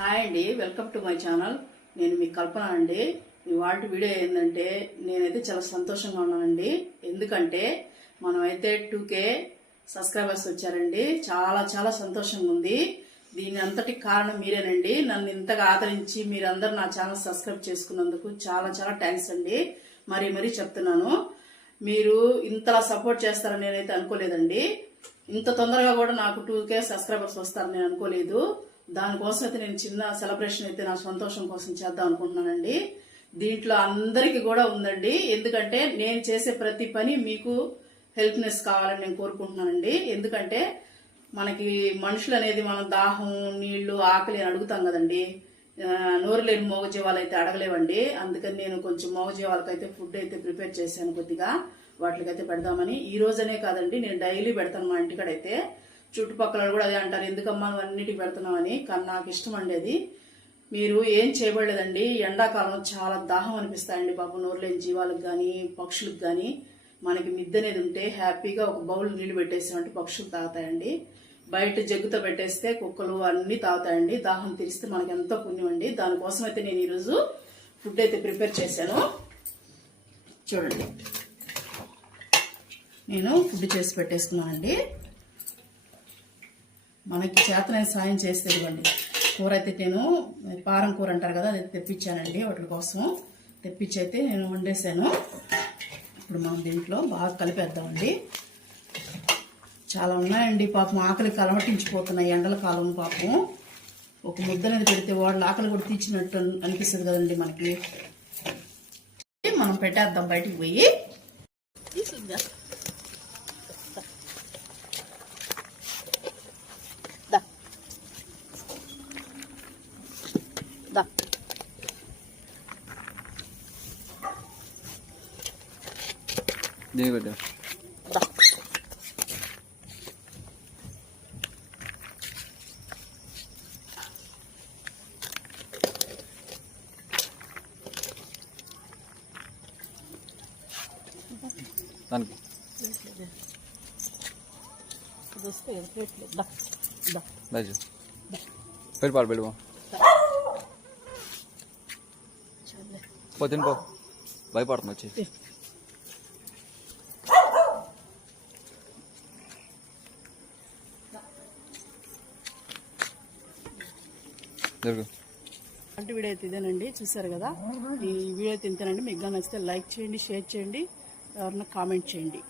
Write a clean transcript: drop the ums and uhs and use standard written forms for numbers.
Hi అండి, welcome to my channel. నేను మీ కల్పన అండి. ఇవాళ వీడియో ఏంటంటే నేనైతే చాలా సంతోషంగా ఉన్నానండి. ఎందుకంటే మనమైతే 2K సబ్స్క్రైబర్స్ వచ్చారండి. చాలా చాలా సంతోషంగా ఉంది. దీని అంతటి కారణం మీరేనండి. నన్ను ఇంతగా ఆదరించి మీరందరూ నా ఛానల్ సబ్స్క్రైబ్ చేసుకున్నందుకు చాలా చాలా థ్యాంక్స్ అండి. మరీ చెప్తున్నాను, మీరు ఇంతలా సపోర్ట్ చేస్తారని నేనైతే అనుకోలేదండి. ఇంత తొందరగా కూడా నాకు 2K సబ్స్క్రైబర్స్ వస్తారని నేను అనుకోలేదు. దానికోసం అయితే నేను చిన్న సెలబ్రేషన్ అయితే నా సంతోషం కోసం చేద్దాం అనుకుంటున్నానండి. దీంట్లో అందరికీ కూడా ఉందండి. ఎందుకంటే నేను చేసే ప్రతి పని మీకు హెల్ప్నెస్ కావాలని నేను కోరుకుంటున్నానండి. ఎందుకంటే మనకి మనుషులు అనేది మనం దాహం, నీళ్లు, ఆకలి అని అడుగుతాం కదండి. నోరు లేని మోగజీవాలు అయితే అడగలేవండి. అందుకని నేను కొంచెం మోగజీవాలకైతే ఫుడ్ అయితే ప్రిపేర్ చేశాను. కొద్దిగా వాటికైతే పెడదామని. ఈ రోజనే కాదండి, నేను డైలీ పెడతాను మా ఇంటికాడైతే. చుట్టుపక్కల కూడా అదే అంటారు, ఎందుకమ్మా నువ్వు అన్నిటికీ పెడుతున్నావని. కానీ నాకు ఇష్టం అండి అది. మీరు ఏం చేయబడలేదండి. ఎండాకాలం చాలా దాహం అనిపిస్తాయండి పాపం నోరులేని జీవాలకు కానీ పక్షులకు కానీ. మనకి మిద్దె అనేది ఉంటే హ్యాపీగా ఒక బౌల్ నీళ్లు పెట్టేసామంటే పక్షులు తాగుతాయండి. బయట జగ్గుతో పెట్టేస్తే కుక్కలు అన్నీ తాగుతాయండి. దాహం తీరిస్తే మనకి ఎంతో పుణ్యం అండి. దానికోసం అయితే నేను ఈరోజు ఫుడ్ అయితే ప్రిపేర్ చేశాను. చూడండి, నేను ఫుడ్ చేసి పెట్టేసుకున్నానండి. మనకి చేతనైన సాయం చేస్తే ఇవ్వండి. కూర అయితే నేను పారం కూర అంటారు కదా, అది తెప్పించానండి. వాటి కోసం తెప్పించి అయితే నేను వండేసాను. ఇప్పుడు మనం దీంట్లో బాగా కలిపేద్దామండి. చాలా ఉన్నాయండి పాపం, ఆకలికి అలమటించిపోతున్నాయి ఎండల కాలం. పాపం ఒక ముద్ద అనేది పెడితే వాళ్ళు ఆకలి కూడా తీర్చినట్టు అనిపిస్తుంది కదండి మనకి. మనం పెట్టేద్దాం బయటికి పోయి. దీని పెళ్ళి పాలు పెళ్ళి పో తినిపో, భయపడుతుంది వచ్చి. అంటే వీడియో అయితే ఇదేనండి, చూసారు కదా. ఈ వీడియో అయితే ఇంతేనండి. మీకు నచ్చితే లైక్ చేయండి, షేర్ చేయండి, ఎవరన్నా కామెంట్ చేయండి.